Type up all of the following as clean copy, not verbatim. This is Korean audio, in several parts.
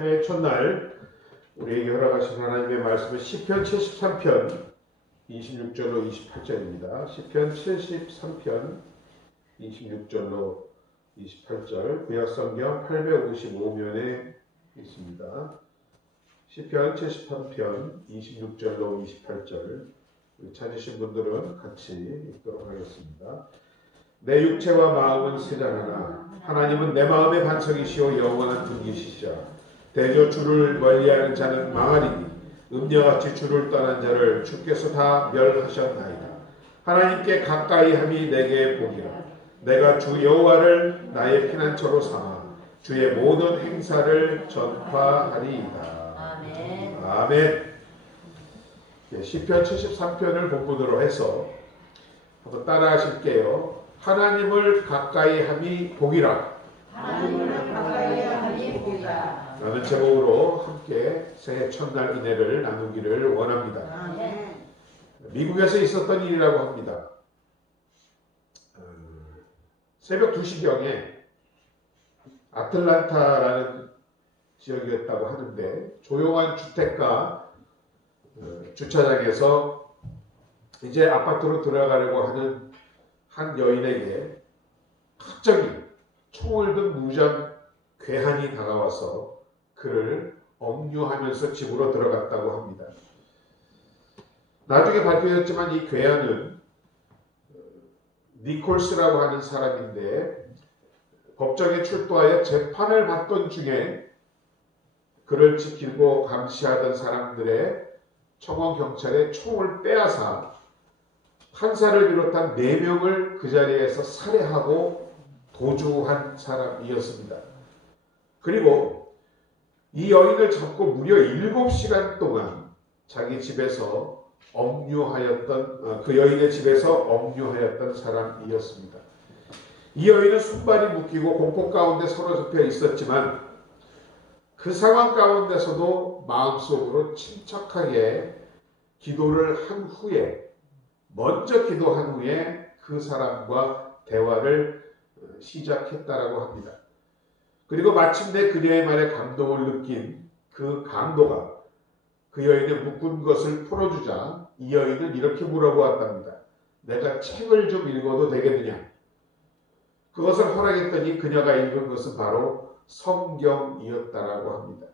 새해 첫날 우리에게 허락하신 하나님의 말씀은 시편 73편 26절로 28절입니다. 시편 73편 26절로 28절 구약성경 855면에 있습니다. 시편 73편 26절로 28절 찾으신 분들은 같이 읽도록 하겠습니다. 내 육체와 마음은 세잔하나 하나님은 내 마음의 반석이시오 영원한 분이시자. 대저 주를 멀리하는 자는 망하리니 음녀같이 주를 떠난 자를 주께서 다 멸하셨나이다. 하나님께 가까이 함이 내게 복이라. 내가 주 여호와를 나의 피난처로 삼아 주의 모든 행사를 전파하리이다. 아멘. 아멘. 시편 73편을 본문으로 해서 한번 따라 하실게요. 하나님을 가까이 함이 복이라. 하나님을 가까이 함이 복이라. 라는 제목으로 함께 새해 첫날 은혜를 나누기를 원합니다. 아멘. 미국에서 있었던 일이라고 합니다. 새벽 2시경에 아틀란타라는 지역이었다고 하는데 조용한 주택가 주차장에서 이제 아파트로 들어가려고 하는 한 여인에게 갑자기 총을 든 무장 괴한이 다가와서 그를 억류하면서 집으로 들어갔다고 합니다. 나중에 밝혀졌지만 이 괴한은 니콜스라고 하는 사람인데 법정에 출두하여 재판을 받던 중에 그를 지키고 감시하던 사람들의 청원 경찰에 총을 빼앗아 판사를 비롯한 4명을 그 자리에서 살해하고 도주한 사람이었습니다. 그리고 이 여인을 잡고 무려 7시간 동안 자기 집에서 억류하였던 그 여인의 집에서 억류하였던 사람이었습니다. 이 여인은 손발이 묶이고 공포 가운데 사로잡혀 있었지만 그 상황 가운데서도 마음속으로 침착하게 기도를 한 후에 먼저 기도한 후에 그 사람과 대화를 시작했다라고 합니다. 그리고 마침내 그녀의 말에 감동을 느낀 그 강도가 그 여인의 묶은 것을 풀어주자 이 여인은 이렇게 물어보았답니다. 내가 책을 좀 읽어도 되겠느냐? 그것을 허락했더니 그녀가 읽은 것은 바로 성경이었다라고 합니다.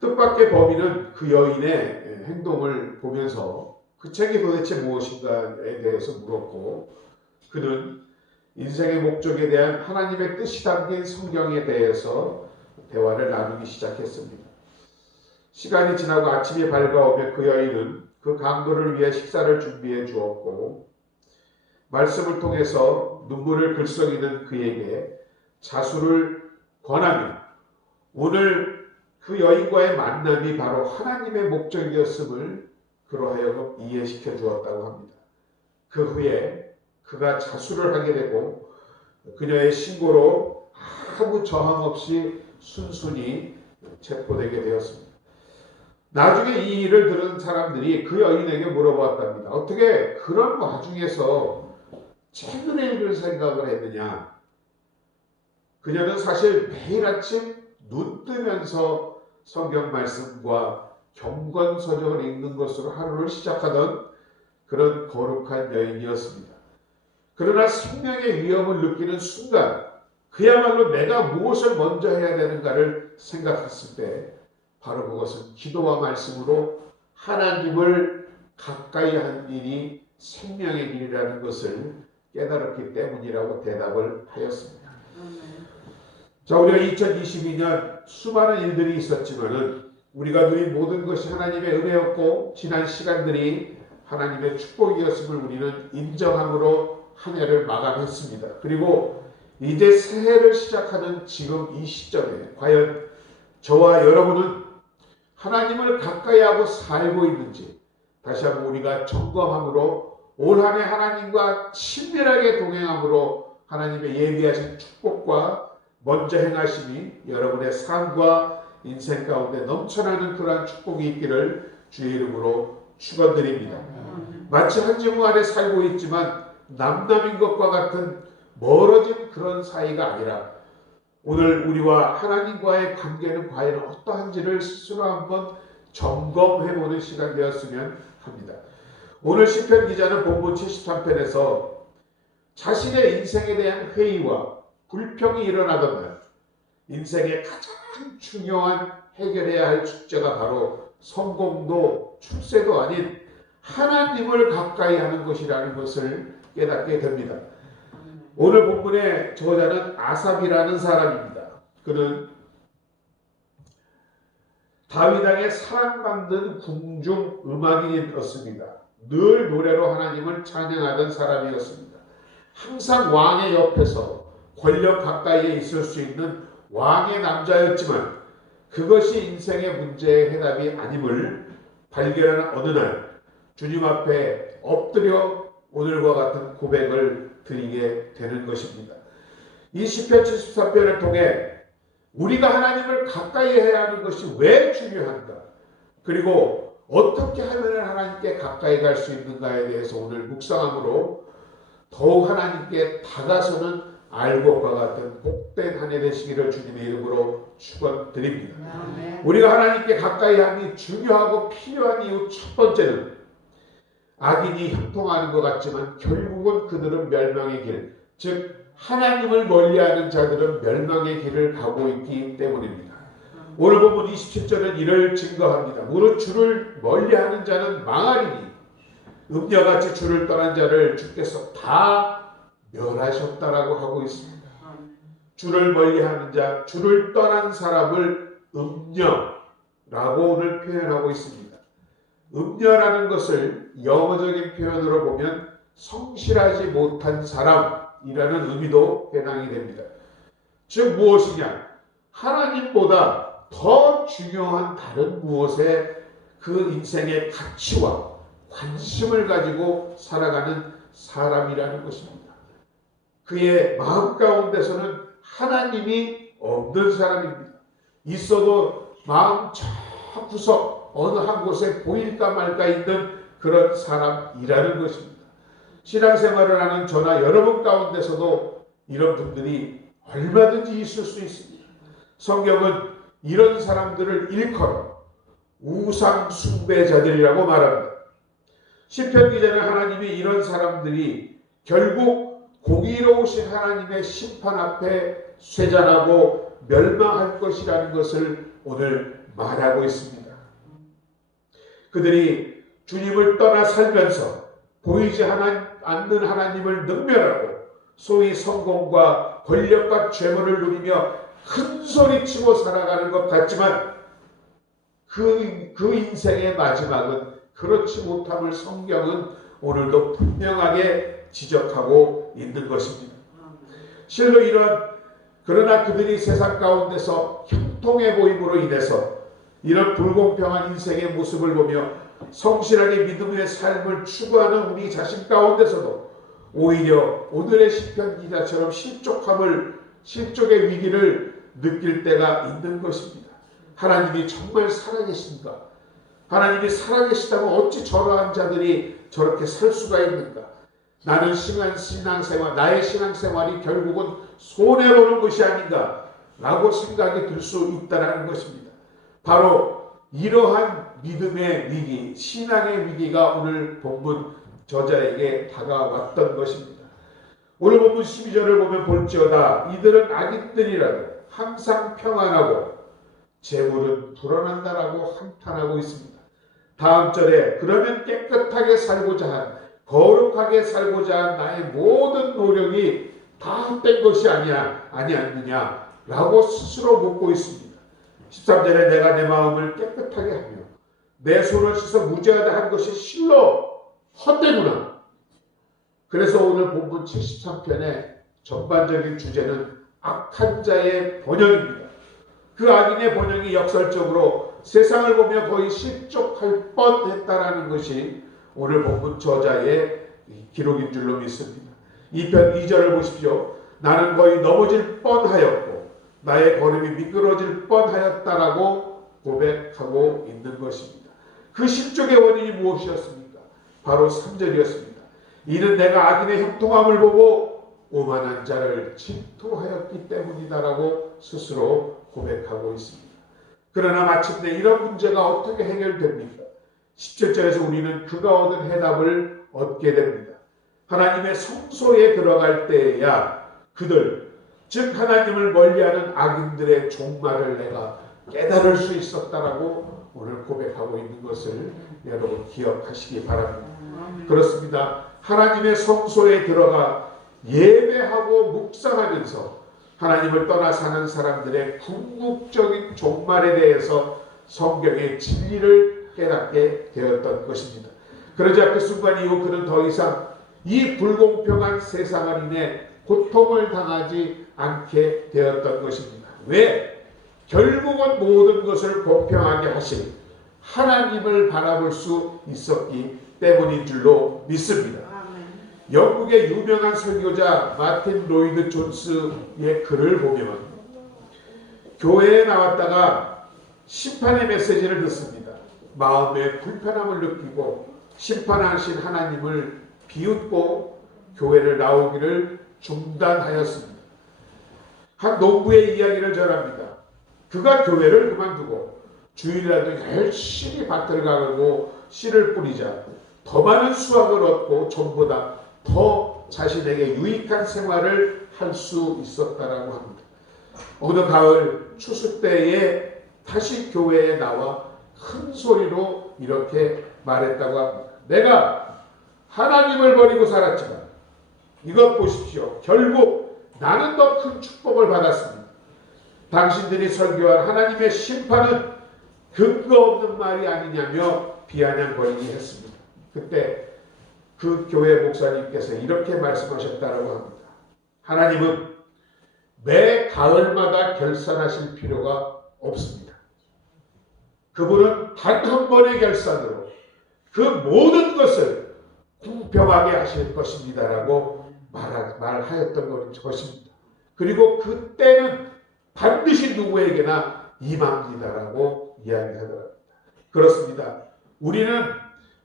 뜻밖의 범인은 그 여인의 행동을 보면서 그 책이 도대체 무엇인가에 대해서 물었고 그는 인생의 목적에 대한 하나님의 뜻이 담긴 성경에 대해서 대화를 나누기 시작했습니다. 시간이 지나고 아침이 밝아오며 그 여인은 그 강도를 위해 식사를 준비해 주었고 말씀을 통해서 눈물을 글썽이는 그에게 자수를 권하며 오늘 그 여인과의 만남이 바로 하나님의 목적이었음을 그로 하여금 이해시켜 주었다고 합니다. 그 후에 그가 자수를 하게 되고 그녀의 신고로 아무 저항 없이 순순히 체포되게 되었습니다. 나중에 이 일을 들은 사람들이 그 여인에게 물어보았답니다. 어떻게 그런 와중에서 책을 읽을 생각을 했느냐? 그녀는 사실 매일 아침 눈 뜨면서 성경 말씀과 경건서적을 읽는 것으로 하루를 시작하던 그런 거룩한 여인이었습니다. 그러나 생명의 위험을 느끼는 순간 그야말로 내가 무엇을 먼저 해야 되는가를 생각했을 때 바로 그것은 기도와 말씀으로 하나님을 가까이 하는 일이 생명의 길이라는 것을 깨달았기 때문이라고 대답을 하였습니다. 자, 우리가 2022년 수많은 일들이 있었지만은 우리가 누린 모든 것이 하나님의 은혜였고 지난 시간들이 하나님의 축복이었음을 우리는 인정함으로 한 해를 마감했습니다. 그리고 이제 새해를 시작하는 지금 이 시점에 과연 저와 여러분은 하나님을 가까이 하고 살고 있는지 다시 한번 우리가 점검함으로 올 한 해 하나님과 친밀하게 동행함으로 하나님의 예비하신 축복과 먼저 행하심이 여러분의 삶과 인생 가운데 넘쳐나는 그러한 축복이 있기를 주의 이름으로 축원드립니다. 마치 한 지붕 아래 살고 있지만 남남인 것과 같은 멀어진 그런 사이가 아니라 오늘 우리와 하나님과의 관계는 과연 어떠한지를 스스로 한번 점검해보는 시간 되었으면 합니다. 오늘 시편 기자는 본문 73편에서 자신의 인생에 대한 회의와 불평이 일어나던 날, 인생의 가장 중요한 해결해야 할 숙제가 바로 성공도 출세도 아닌 하나님을 가까이 하는 것이라는 것을 깨닫게 됩니다. 오늘 본문의 저자는 아삽이라는 사람입니다. 그는 다윗 왕의 사랑받는 궁중 음악인이었습니다. 늘 노래로 하나님을 찬양하던 사람이었습니다. 항상 왕의 옆에서 권력 가까이에 있을 수 있는 왕의 남자였지만 그것이 인생의 문제의 해답이 아님을 발견하는 어느 날 주님 앞에 엎드려 오늘과 같은 고백을 드리게 되는 것입니다. 이 시편 73편을 통해 우리가 하나님을 가까이 해야 하는 것이 왜 중요한가, 그리고 어떻게 하면 하나님께 가까이 갈 수 있는가에 대해서 오늘 묵상함으로 더욱 하나님께 다가서는 알곡과 같은 복된 한 해 되시기를 주님의 이름으로 축원드립니다. 우리가 하나님께 가까이 하니 중요하고 필요한 이유 첫 번째는 악인이 형통하는 것 같지만 결국은 그들은 멸망의 길, 즉 하나님을 멀리하는 자들은 멸망의 길을 가고 있기 때문입니다. 오늘 본문 27절은 이를 증거합니다. 무릇 주를 멀리하는 자는 망하리니 음녀같이 주를 떠난 자를 주께서 다 멸하셨다라고 하고 있습니다. 주를 멀리하는 자, 주를 떠난 사람을 음녀라고 오늘 표현하고 있습니다. 음녀라는 것을 영어적인 표현으로 보면 성실하지 못한 사람이라는 의미도 해당이 됩니다. 즉 무엇이냐? 하나님보다 더 중요한 다른 무엇에 그 인생의 가치와 관심을 가지고 살아가는 사람이라는 것입니다. 그의 마음 가운데서는 하나님이 없는 사람입니다. 있어도 마음 저 구석 어느 한 곳에 보일까 말까 있는 그런 사람이라는 것입니다. 신앙생활을 하는 저나 여러분 가운데서도 이런 분들이 얼마든지 있을 수 있습니다. 성경은 이런 사람들을 일컬어 우상 숭배자들이라고 말합니다. 시편 기자는 하나님이 이런 사람들이 결국 공의로우신 하나님의 심판 앞에 쇠잔하고 멸망할 것이라는 것을 오늘 말하고 있습니다. 그들이 주님을 떠나 살면서 보이지 않는 하나님을 능멸하고 소위 성공과 권력과 재물을 누리며 큰 소리치고 살아가는 것 같지만 그 인생의 마지막은 그렇지 못함을 성경은 오늘도 분명하게 지적하고 있는 것입니다. 실로 그러나 그들이 세상 가운데서 형통해 보임으로 인해서 이런 불공평한 인생의 모습을 보며 성실하게 믿음의 삶을 추구하는 우리 자신 가운데서도 오히려 오늘의 시편 기자처럼 실족의 위기를 느낄 때가 있는 것입니다. 하나님이 정말 살아계신가? 하나님이 살아계시다면 어찌 저러한 자들이 저렇게 살 수가 있는가? 나의 신앙생활이 결국은 손해보는 것이 아닌가? 라고 생각이 들 수 있다는 것입니다. 바로 이러한 믿음의 위기, 신앙의 위기가 오늘 본문 저자에게 다가왔던 것입니다. 오늘 본문 12절을 보면 볼지어다 이들은 악인들이라도 항상 평안하고 재물은 불어난다라고 한탄하고 있습니다. 다음 절에 그러면 깨끗하게 살고자 한 거룩하게 살고자 한 나의 모든 노력이 다 헛된 것이 아니었느냐라고 스스로 묻고 있습니다. 13절에 내가 내 마음을 깨끗하게 하며 내 손을 씻어 무죄하다 한 것이 실로 헛되구나. 그래서 오늘 본문 73편의 전반적인 주제는 악한 자의 번영입니다. 그 악인의 번영이 역설적으로 세상을 보며 거의 실족할 뻔했다라는 것이 오늘 본문 저자의 기록인 줄로 믿습니다. 2편 2절을 보십시오. 나는 거의 넘어질 뻔하였고 나의 걸음이 미끄러질 뻔하였다라고 고백하고 있는 것입니다. 그 실족의 원인이 무엇이었습니까? 바로 3절이었습니다. 이는 내가 악인의 형통함을 보고 오만한 자를 질투하였기 때문이다라고 스스로 고백하고 있습니다. 그러나 마침내 이런 문제가 어떻게 해결됩니까? 17절에서 우리는 그가 얻은 해답을 얻게 됩니다. 하나님의 성소에 들어갈 때에야 그들, 즉 하나님을 멀리하는 악인들의 종말을 내가 깨달을 수 있었다라고 오늘 고백하고 있는 것을 여러분 기억하시기 바랍니다. 그렇습니다. 하나님의 성소에 들어가 예배하고 묵상하면서 하나님을 떠나 사는 사람들의 궁극적인 종말에 대해서 성경의 진리를 깨닫게 되었던 것입니다. 그러자 그 순간 이후 그는 더 이상 이 불공평한 세상을 인해 고통을 당하지 않게 되었던 것입니다. 왜? 결국은 모든 것을 공평하게 하신 하나님을 바라볼 수 있었기 때문인 줄로 믿습니다. 영국의 유명한 설교자 마틴 로이드 존스의 글을 보면 교회에 나왔다가 심판의 메시지를 듣습니다. 마음에 불편함을 느끼고 심판하신 하나님을 비웃고 교회를 나오기를 중단하였습니다. 한 농부의 이야기를 전합니다. 그가 교회를 그만두고 주일이라도 열심히 밭을 가고 씨를 뿌리자 더 많은 수확을 얻고 전보다 더 자신에게 유익한 생활을 할 수 있었다라고 합니다. 어느 가을 추수 때에 다시 교회에 나와 큰 소리로 이렇게 말했다고 합니다. 내가 하나님을 버리고 살았지만 이것 보십시오. 결국 나는 더 큰 축복을 받았습니다. 당신들이 설교한 하나님의 심판은 근거 없는 말이 아니냐며 비아냥거리기 했습니다. 그때 그 교회 목사님께서 이렇게 말씀하셨다고 합니다. 하나님은 매 가을마다 결산하실 필요가 없습니다. 그분은 단 한 번의 결산으로 그 모든 것을 공평하게 하실 것입니다라고 말하였던 것입니다. 그리고 그때는 반드시 누구에게나 임합니다라고 이야기하더랍니다. 그렇습니다.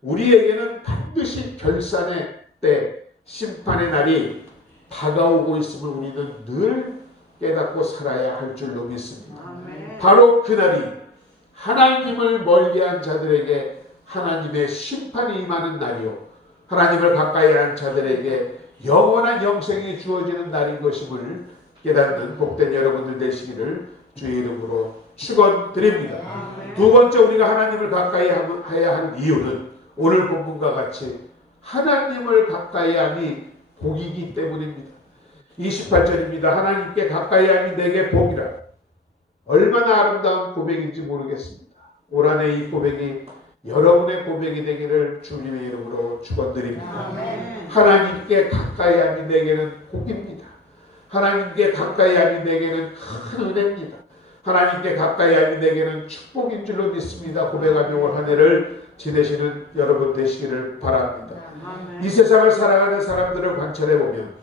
우리에게는 반드시 결산의 때, 심판의 날이 다가오고 있음을 우리는 늘 깨닫고 살아야 할 줄로 믿습니다. 바로 그날이 하나님을 멀리한 자들에게 하나님의 심판이 임하는 날이요, 하나님을 가까이 한 자들에게 영원한 영생이 주어지는 날인 것임을 깨닫는 복된 여러분들 되시기를 주의 이름으로 축원드립니다. 두 번째, 우리가 하나님을 가까이 해야 하는 이유는 오늘 본문과 같이 하나님을 가까이 함이 복이기 때문입니다. 28절입니다. 하나님께 가까이 함이 내게 복이라. 얼마나 아름다운 고백인지 모르겠습니다. 올 한 해 이 고백이 여러분의 고백이 되기를 주님의 이름으로 축원드립니다. 하나님께 가까이 함이 내게는 복입니다. 하나님께 가까이 함이 내게는 큰 은혜입니다. 하나님께 가까이 함이 내게는 축복인 줄로 믿습니다. 고백하며 올 한 해를 지내시는 여러분 되시기를 바랍니다. 이 세상을 살아가는 사람들을 관찰해보면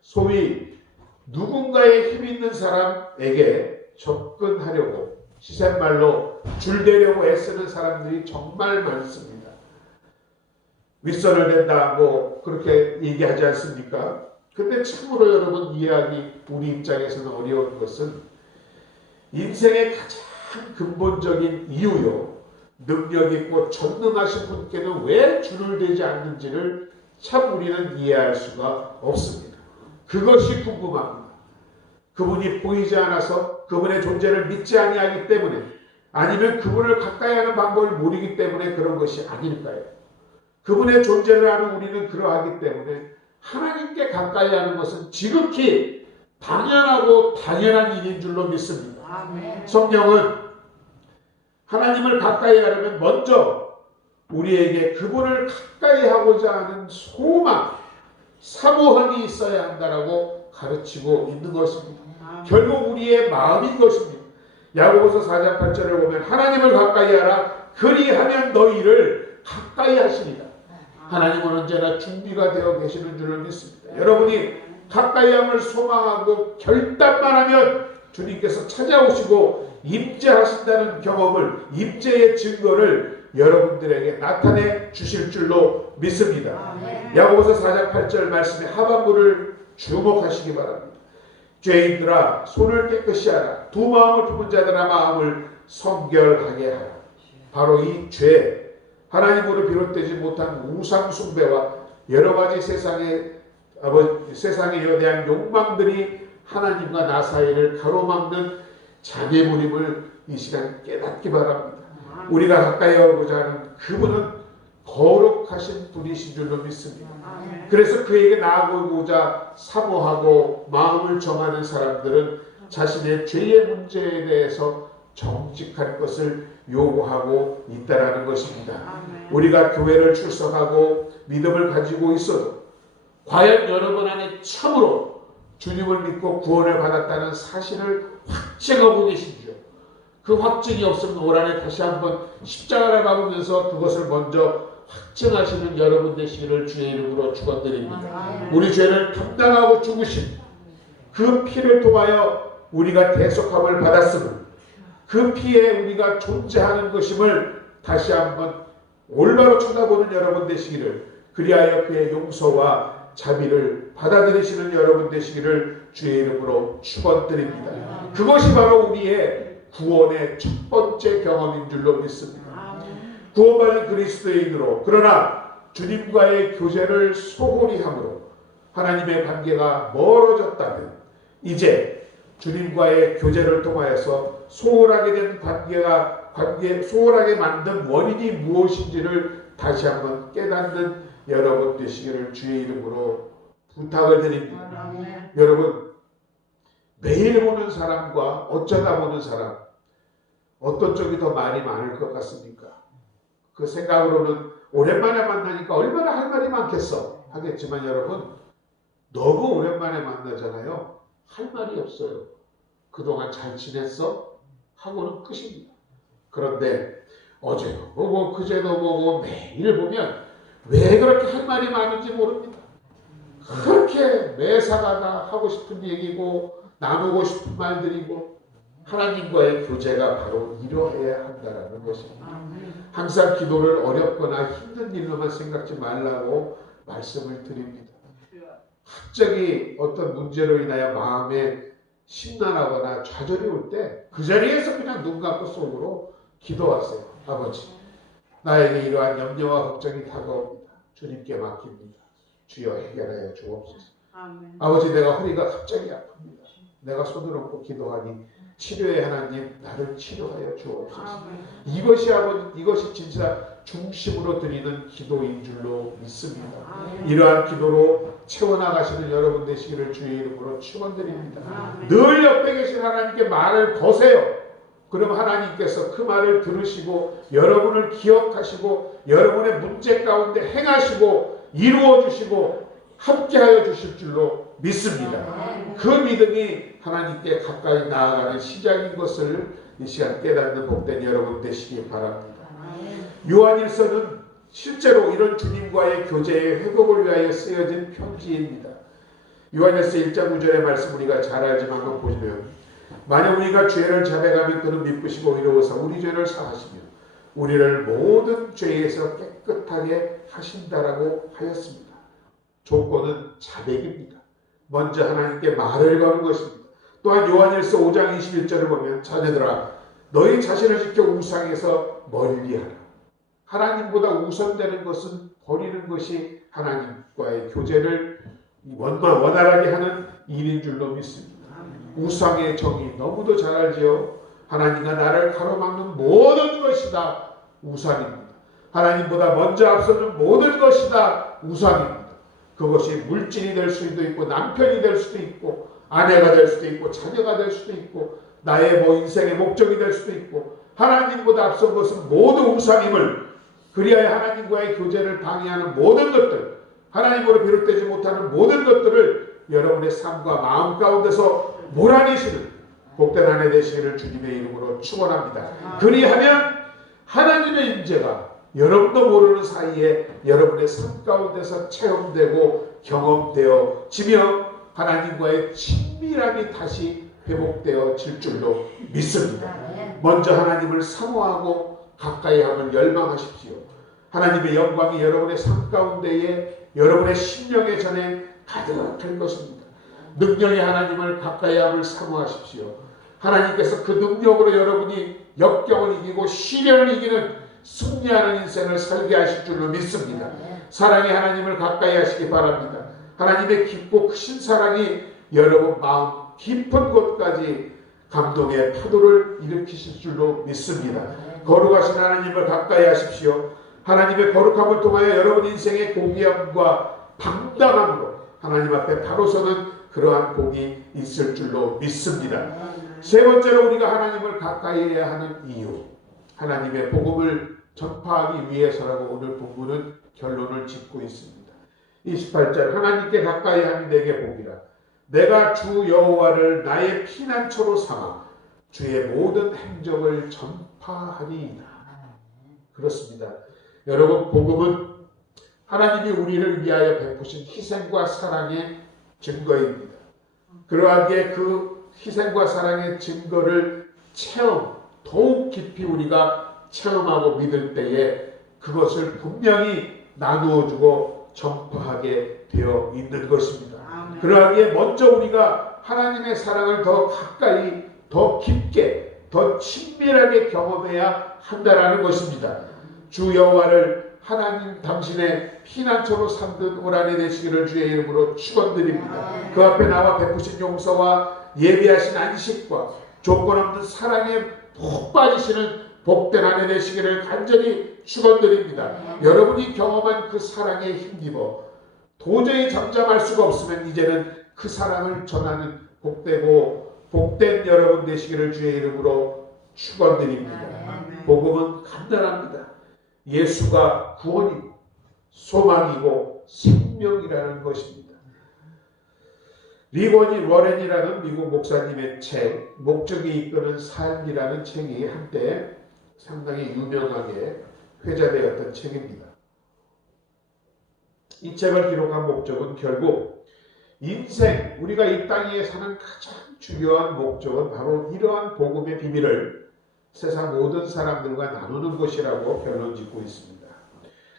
소위 누군가의 힘 있는 사람에게 접근하려고 시샘말로 줄대려고 애쓰는 사람들이 정말 많습니다. 윗선을 댄다 그렇게 얘기하지 않습니까? 근데 참으로 여러분 이해하기 우리 입장에서는 어려운 것은 인생의 가장 근본적인 이유요, 능력 있고 전능하신 분께는 왜 줄을 대지 않는지를 참 우리는 이해할 수가 없습니다. 그것이 궁금합니다. 그분이 보이지 않아서 그분의 존재를 믿지 아니하기 때문에, 아니면 그분을 가까이 하는 방법을 모르기 때문에 그런 것이 아닐까요? 그분의 존재를 아는 우리는 그러하기 때문에 하나님께 가까이 하는 것은 지극히 당연하고 당연한 일인 줄로 믿습니다. 성경은 하나님을 가까이 하려면 먼저 우리에게 그분을 가까이 하고자 하는 소망, 사모함이 있어야 한다라고 가르치고 있는 것입니다. 결국 우리의 마음인 것입니다. 야고보서 4장 8절을 보면 하나님을 가까이 하라, 그리하면 너희를 가까이 하시리라. 하나님은 언제나 준비가 되어 계시는 줄을 믿습니다. 여러분이 가까이함을 소망하고 결단만 하면 주님께서 찾아오시고 임재하신다는 경험을, 임재의 증거를 여러분들에게 나타내 주실 줄로 믿습니다. 야고보서 4장 8절 말씀에 하반부를 주목하시기 바랍니다. 죄인들아 손을 깨끗이 하라. 두 마음을 품은 자들아 마음을 성결하게 하라. 바로 이 죄, 하나님으로 비롯되지 못한 우상 숭배와 여러 가지 세상에 대한 욕망들이 하나님과 나 사이를 가로막는 장애물임을 이 시간 깨닫기 바랍니다. 우리가 가까이 오고자 하는 그분은 거룩하신 분이신 줄로 믿습니다. 그래서 그에게 나아가고자 사모하고 마음을 정하는 사람들은 자신의 죄의 문제에 대해서 정직할 것을 요구하고 있다라는 것입니다. 우리가 교회를 출석하고 믿음을 가지고 있어도 과연 여러분 안에 참으로 주님을 믿고 구원을 받았다는 사실을 확증하고 계신지요? 그 확증이 없으면 올 한해 다시 한번 십자가를 밟으면서 그것을 먼저 확증하시는 여러분 되시기를 주의 이름으로 축원드립니다. 우리 죄를 담당하고 죽으신 그 피를 통하여 우리가 대속함을 받았음을, 그 피에 우리가 존재하는 것임을 다시 한번 올바로 쳐다보는 여러분 되시기를, 그리하여 그의 용서와 자비를 받아들이시는 여러분 되시기를 주의 이름으로 축원드립니다. 그것이 바로 우리의 구원의 첫 번째 경험인 줄로 믿습니다. 구원받은 그리스도인으로, 그러나 주님과의 교제를 소홀히 함으로 하나님의 관계가 멀어졌다면, 이제 주님과의 교제를 통하여서 소홀하게 된 소홀하게 만든 원인이 무엇인지를 다시 한번 깨닫는 여러분 되시기를 주의 이름으로 부탁을 드립니다. 여러분, 매일 보는 사람과 어쩌다 보는 사람, 어떤 쪽이 더 말이 많을 것 같습니까? 그 생각으로는 오랜만에 만나니까 얼마나 할 말이 많겠어 하겠지만, 여러분, 너무 오랜만에 만나잖아요. 할 말이 없어요. 그동안 잘 지냈어? 하고는 끝입니다. 그런데 어제도 보고 그제도 보고 매일 보면 왜 그렇게 할 말이 많은지 모릅니다. 그렇게 매사가 다 하고 싶은 얘기고 나누고 싶은 말들이고, 하나님과의 교제가 바로 이러해야 한다는 것입니다. 항상 기도를 어렵거나 힘든 일로만 생각지 말라고 말씀을 드립니다. 갑자기 어떤 문제로 인하여 마음에 심란하거나 좌절이 올 때 그 자리에서 그냥 눈 감고 속으로 기도하세요. 아버지, 나에게 이러한 염려와 걱정이 다가옵니다. 주님께 맡깁니다. 주여 해결하여 주옵소서. 아버지, 내가 허리가 갑자기 아픕니다. 내가 손을 얹고 기도하니 치료의 하나님, 나를 치료하여 주옵소서. 이것이 진짜 중심으로 드리는 기도인 줄로 믿습니다. 이러한 기도로 채워나가시는 여러분 되시기를 주의 이름으로 축원드립니다. 늘 옆에 계신 하나님께 말을 거세요. 그럼 하나님께서 그 말을 들으시고 여러분을 기억하시고 여러분의 문제 가운데 행하시고 이루어 주시고 함께하여 주실 줄로 믿습니다. 그 믿음이 하나님께 가까이 나아가는 시작인 것을 이 시간 깨닫는 복된 여러분 되시기 바랍니다. 요한일서는 실제로 이런 주님과의 교제의 회복을 위하여 쓰여진 편지입니다. 요한일서 1장 9절의 말씀 우리가 잘 알지만 한번 보시면, 만약 우리가 죄를 자백하면 그는 미쁘시고 의로우사 우리 죄를 사하시며 우리를 모든 죄에서 깨끗하게 하신다라고 하였습니다. 조건은 자백입니다. 먼저 하나님께 말을 거는 것입니다. 또한 요한일서 5장 21절을 보면, 자녀들아 너희 자신을 지켜 우상에서 멀리하라. 하나님보다 우선되는 것은 버리는 것이 하나님과의 교제를 원활하게 하는 일인 줄로 믿습니다. 우상의 정의 너무도 잘 알지요. 하나님과 나를 가로막는 모든 것이 다 우상입니다. 하나님보다 먼저 앞서는 모든 것이 다 우상입니다. 그것이 물질이 될 수도 있고 남편이 될 수도 있고 아내가 될 수도 있고 자녀가 될 수도 있고 나의 인생의 목적이 될 수도 있고, 하나님보다 앞선 것은 모두 우상임을, 그리하여 하나님과의 교제를 방해하는 모든 것들, 하나님으로 비롯되지 못하는 모든 것들을 여러분의 삶과 마음 가운데서 몰아내시는 복된 한 해 되시기를 주님의 이름으로 축원합니다. 그리하면 하나님의 임재가 여러분도 모르는 사이에 여러분의 삶 가운데서 체험되고 경험되어지며 하나님과의 친밀함이 다시 회복되어질 줄로 믿습니다. 먼저 하나님을 사모하고 가까이 함을 열망하십시오. 하나님의 영광이 여러분의 삶 가운데에 여러분의 심령의 전에 가득할 것입니다. 능력의 하나님을 가까이함을 사모하십시오. 하나님께서 그 능력으로 여러분이 역경을 이기고 시련을 이기는 승리하는 인생을 살게 하실 줄로 믿습니다. 사랑의 하나님을 가까이 하시기 바랍니다. 하나님의 깊고 크신 사랑이 여러분 마음 깊은 곳까지 감동의 파도를 일으키실 줄로 믿습니다. 거룩하신 하나님을 가까이 하십시오. 하나님의 거룩함을 통하여 여러분 인생의 공의함과 당당함으로 하나님 앞에 바로 서는 그러한 복이 있을 줄로 믿습니다. 세 번째로 우리가 하나님을 가까이 해야 하는 이유, 하나님의 복음을 전파하기 위해서라고 오늘 본문은 결론을 짓고 있습니다. 28절 하나님께 가까이 함이 내게 복이라. 내가 주 여호와를 나의 피난처로 삼아 주의 모든 행적을 전파하리이다. 그렇습니다. 여러분, 복음은 하나님이 우리를 위하여 베푸신 희생과 사랑의 증거입니다. 그러하기에 그 희생과 사랑의 증거를 더욱 깊이 우리가 체험하고 믿을 때에 그것을 분명히 나누어주고 전파하게 되어 있는 것입니다. 그러하기에 먼저 우리가 하나님의 사랑을 더 가까이, 더 깊게, 더 친밀하게 경험해야 한다라는 것입니다. 주 여호와를 하나님 당신의 피난처로 삼든 올 한해 되시기를 주의 이름으로 축원드립니다. 그 앞에 나와 베푸신 용서와 예비하신 안식과 조건 없는 사랑에 푹 빠지시는 복된 한 해 되시기를 간절히 축원드립니다. 여러분이 경험한 그 사랑에 힘입어 도저히 잠잠할 수가 없으면 이제는 그 사랑을 전하는 복된 여러분 되시기를 주의 이름으로 축원드립니다. 복음은 간단합니다. 예수가 구원이고 소망이고 생명이라는 것입니다. 워렌이라는 미국 목사님의 책 목적이 이끄는 삶이라는 책이 한때 상당히 유명하게 회자되었던 책입니다. 이 책을 기록한 목적은 결국 인생, 우리가 이 땅에 사는 가장 중요한 목적은 바로 이러한 복음의 비밀을 세상 모든 사람들과 나누는 것이라고 결론 짓고 있습니다.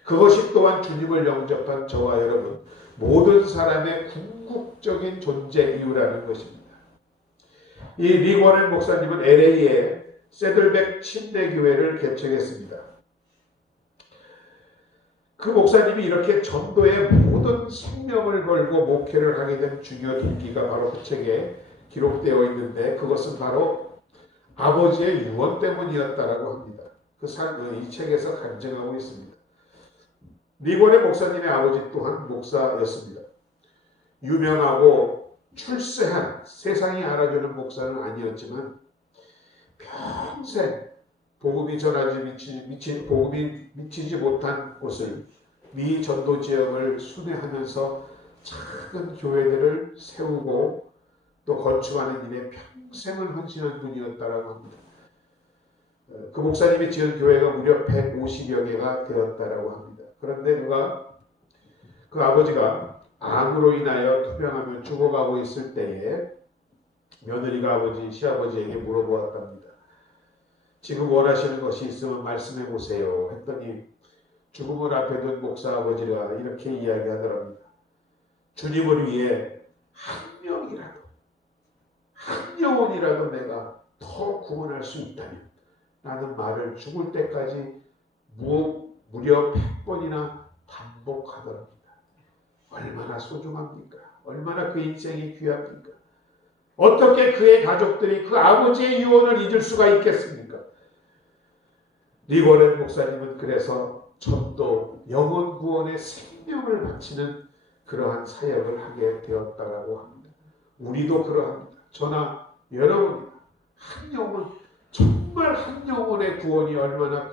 그것이 또한 주님을 영접한 저와 여러분 모든 사람의 궁극적인 존재 이유라는 것입니다. 이 리워렌 목사님은 LA에 세들백 침례교회를 개척했습니다. 그 목사님이 이렇게 전도에 모든 생명을 걸고 목회를 하게 된 중요 동기가 바로 그 책에 기록되어 있는데 그것은 바로 아버지의 유언 때문이었다라고 합니다. 이 책에서 간증하고 있습니다. 리고네 목사님의 아버지 또한 목사였습니다. 유명하고 출세한 세상이 알아주는 목사는 아니었지만 평생 복음이 미치지 못한 곳을 미 전도 지역을 순회하면서 작은 교회들을 세우고 또 건축하는 일에 평생을 헌신한 분이었다라고 합니다. 그 목사님이 지은 교회가 무려 150여 개가 되었다라고 합니다. 그런데 그 아버지가 암으로 인하여 투병하며 죽어가고 있을 때에 며느리가 시아버지에게 물어보았답니다. 지금 원하시는 것이 있으면 말씀해 보세요 했더니 죽음을 앞에 둔 목사 아버지가 이렇게 이야기하더랍니다. 주님을 위해 한 영혼이라도 내가 더 구원할 수 있다면 라는 말을 죽을 때까지 무려 100번이나 반복하더랍니다. 얼마나 소중합니까? 얼마나 그 인생이 귀합니까? 어떻게 그의 가족들이 그 아버지의 유언을 잊을 수가 있겠습니까? 리버렌 목사님은 그래서 전도, 영혼 구원의 생명을 바치는 그러한 사역을 하게 되었다라고 합니다. 우리도 그러합니다. 저나 여러분이나 한 영혼, 정말 한 영혼의 구원이 얼마나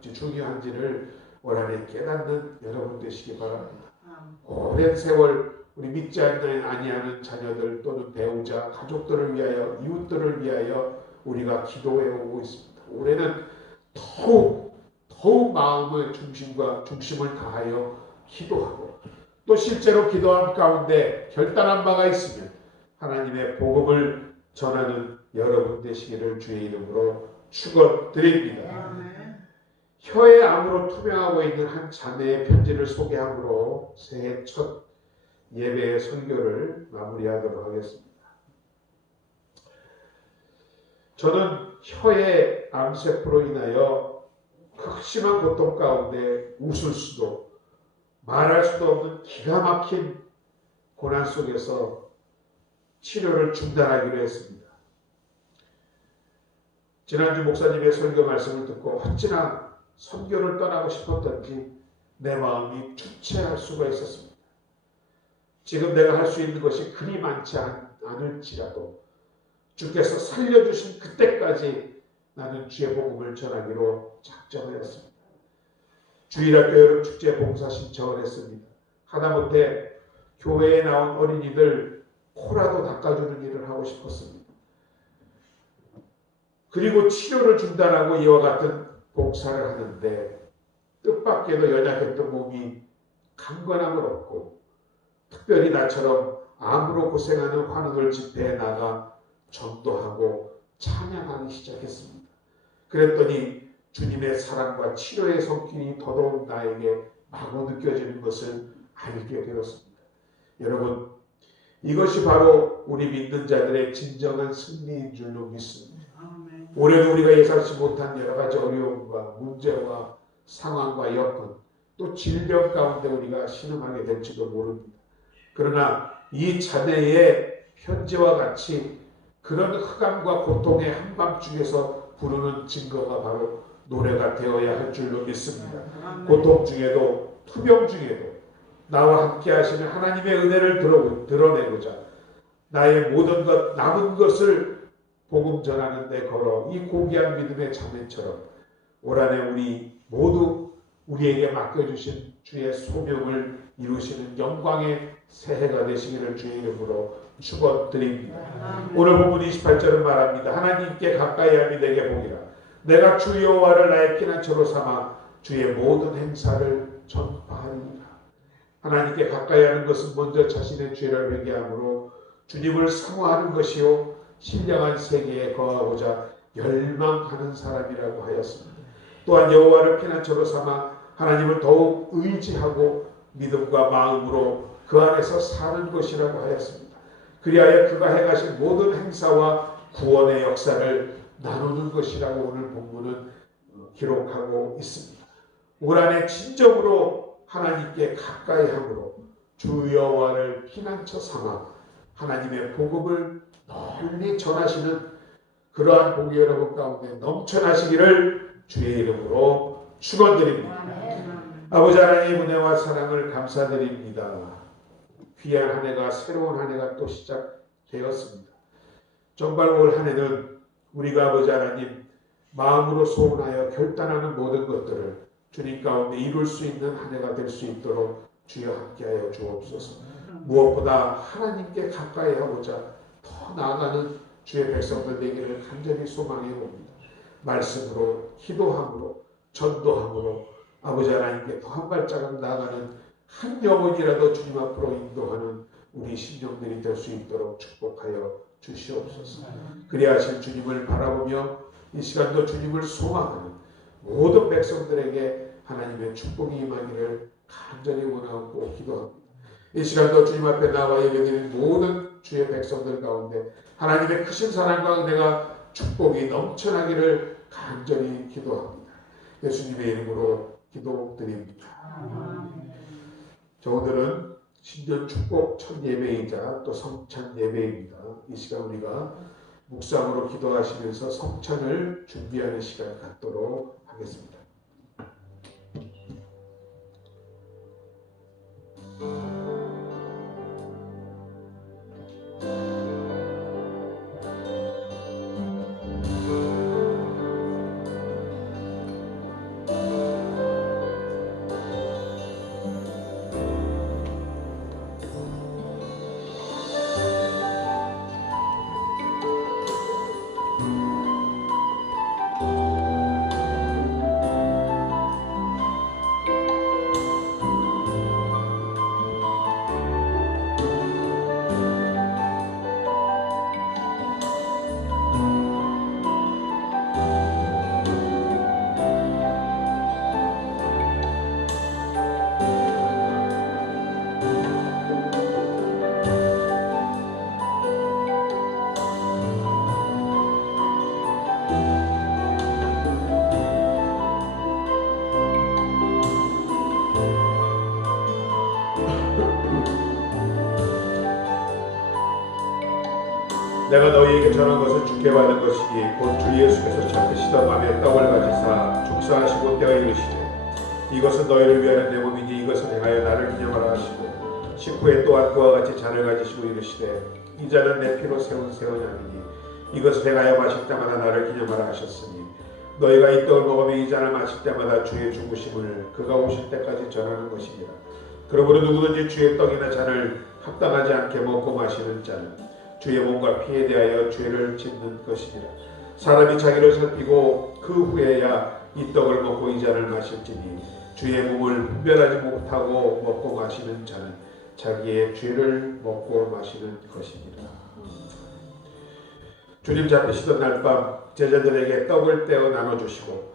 중요한지를 올 한해 깨닫는 여러분 되시기 바랍니다. 오랜 세월 우리 믿지 아니하는 자녀들 또는 배우자, 가족들을 위하여, 이웃들을 위하여 우리가 기도해 오고 있습니다. 올해는 더욱 마음의 중심을 다하여 기도하고 또 실제로 기도함 가운데 결단한 바가 있으면 하나님의 복음을 전하는 여러분 되시기를 주의 이름으로 축원드립니다. 혀의 암으로 투병하고 있는 한 자매의 편지를 소개함으로 새해 첫 예배의 설교를 마무리하도록 하겠습니다. 저는 혀의 암세포로 인하여 극심한 고통 가운데 웃을 수도 말할 수도 없는 기가 막힌 고난 속에서 치료를 중단하기로 했습니다. 지난주 목사님의 설교 말씀을 듣고 어찌나 선교를 떠나고 싶었던지 내 마음이 주체할 수가 있었습니다. 지금 내가 할 수 있는 것이 그리 많지 않을지라도 주께서 살려주신 그때까지 나는 주의 복음을 전하기로 작정하였습니다. 주일학교 여름축제 봉사 신청을 했습니다. 하다못해 교회에 나온 어린이들 코라도 닦아주는 일을 하고 싶었습니다. 그리고 치료를 중단하고 이와 같은 봉사를 하는데 뜻밖에도 연약했던 몸이 강건함을 얻고 특별히 나처럼 암으로 고생하는 환우들 집회에 나가 전도하고 찬양하기 시작했습니다. 그랬더니 주님의 사랑과 치료의 손길이 더더욱 나에게 마구 느껴지는 것을 알게 되었습니다. 여러분, 이것이 바로 우리 믿는 자들의 진정한 승리인 줄로 믿습니다. 올해도 우리가 예상치 못한 여러 가지 어려움과 문제와 상황과 여건 또 질병 가운데 우리가 신음하게 될지도 모릅니다. 그러나 이 자매의 편지와 같이 그런 흑암과 고통의 한밤중에서 부르는 증거가 바로 노래가 되어야 할 줄로 믿습니다. 고통 중에도 투병 중에도 나와 함께 하시는 하나님의 은혜를 드러내고자 나의 모든 것 남은 것을 복음 전하는 데 걸어 이 고귀한 믿음의 자매처럼 올 한해 우리 모두 우리에게 맡겨주신 주의 소명을 이루시는 영광의 새해가 되시기를 주의 이름으로 축원드립니다. 오늘 본문 28절은 말합니다. 하나님께 가까이 함이 내게 복이라. 내가 주 여호와를 나의 피난처로 삼아 주의 모든 행사를 전파하리라. 하나님께 가까이 하는 것은 먼저 자신의 죄를 회개함으로 주님을 사모하는 것이요 신령한 세계에 거하고자 열망하는 사람이라고 하였습니다. 또한 여호와를 피난처로 삼아 하나님을 더욱 의지하고 믿음과 마음으로 그 안에서 사는 것이라고 하였습니다. 그리하여 그가 행하신 모든 행사와 구원의 역사를 나누는 것이라고 오늘 본문은 기록하고 있습니다. 올 한해 진정으로 하나님께 가까이 함으로 주 여호와를 피난처 삼아 하나님의 복음을 널리 전하시는 그러한 복이 여러분 가운데 넘쳐나시기를 주의 이름으로 축원드립니다. 아버지 하나님의 은혜와 사랑을 감사드립니다. 귀한 한 해가 새로운 한 해가 또 시작되었습니다. 정말 올 한 해는 우리가 아버지 하나님 마음으로 소원하여 결단하는 모든 것들을 주님 가운데 이룰 수 있는 한 해가 될 수 있도록 주여 함께하여 주옵소서. 무엇보다 하나님께 가까이 하고자 더 나아가는 주의 백성들 되기를 간절히 소망해 봅니다. 말씀으로, 기도함으로, 전도함으로 아버지 하나님께 더 한 발자국 나아가는 한 영혼이라도 주님 앞으로 인도하는 우리 심령들이 될 수 있도록 축복하여 주시옵소서. 그리하신 주님을 바라보며 이 시간도 주님을 소망하는 모든 백성들에게 하나님의 축복이 임하기를 간절히 원하고 기도합니다. 이 시간도 주님 앞에 나와 예배드리는 모든 주의 백성들 가운데 하나님의 크신 사랑과 은혜가 축복이 넘쳐나기를 간절히 기도합니다. 예수님의 이름으로 기도드립니다. 저 오늘은 신년 축복 첫 예배이자 또 성찬 예배입니다. 이 시간 우리가 묵상으로 기도하시면서 성찬을 준비하는 시간 갖도록 하겠습니다. 내가 너희에게 전한 것은 주께 받은 것이니 곧 주 예수께서 잡으시던 밤에 떡을 가지사 축사하시고 떼어 이르시되 이것은 너희를 위하는 내 몸이니 이것을 행하여 나를 기념하라 하시고 식후에 또한 그와 같이 잔을 가지시고 이르시되 이 잔은 내 피로 세운 새 언약이니 이것을 행하여 마실 때마다 나를 기념하라 하셨으니 너희가 이 떡을 먹으며 이 잔을 마실 때마다 주의 죽으심을 그가 오실 때까지 전하는 것이니라. 그러므로 누구든지 주의 떡이나 잔을 합당하지 않게 먹고 마시는 자는 주의 몸과 피에 대하여 죄를 짓는 것이니라. 사람이 자기를 살피고 그 후에야 이 떡을 먹고 이 잔을 마실지니 주의 몸을 분별하지 못하고 먹고 마시는 자는 자기의 죄를 먹고 마시는 것이니라. 주님 잡히시던 날 밤 제자들에게 떡을 떼어 나눠주시고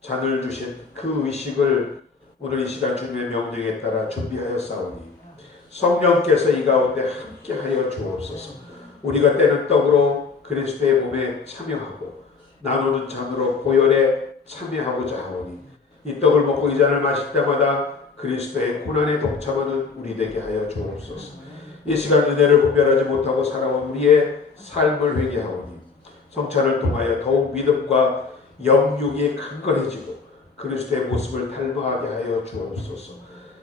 잔을 주신 그 의식을 오늘 이 시간 주님의 명령에 따라 준비하여 싸우니 성령께서 이 가운데 함께하여 주옵소서. 우리가 떼는 떡으로 그리스도의 몸에 참여하고 나누는 잔으로 보혈에 참여하고자 하오니 이 떡을 먹고 이 잔을 마실 때마다 그리스도의 고난에 동참하는 우리 되게 하여 주옵소서. 이 시간 은혜를 분별하지 못하고 살아온 우리의 삶을 회개하오니 성찬을 통하여 더욱 믿음과 영육이 강건해지고 그리스도의 모습을 닮아가게 하여 주옵소서.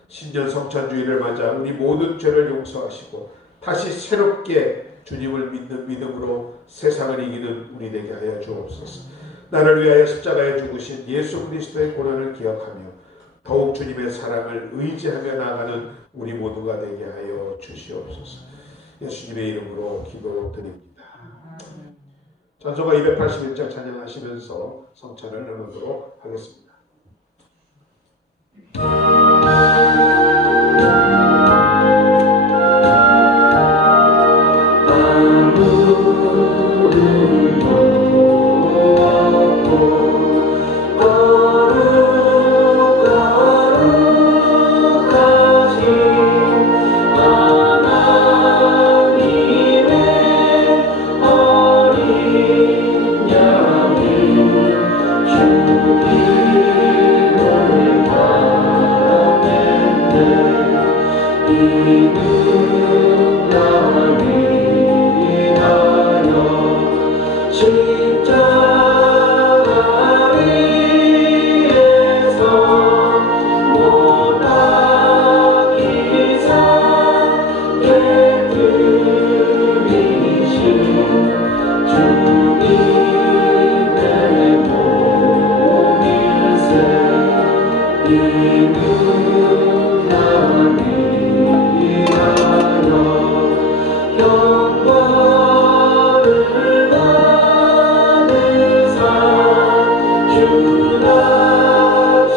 신년 성찬주의를 맞아 우리 모든 죄를 용서하시고 다시 새롭게 주님을 믿는 믿음으로 세상을 이기는 우리 되게 하여 주옵소서. 나를 위하여 십자가에 죽으신 예수 그리스도의 고난을 기억하며 더욱 주님의 사랑을 의지하며 나아가는 우리 모두가 되게 하여 주시옵소서. 예수님의 이름으로 기도드립니다. 찬송가 281장 찬양하시면서 성찬을 나누도록 하겠습니다.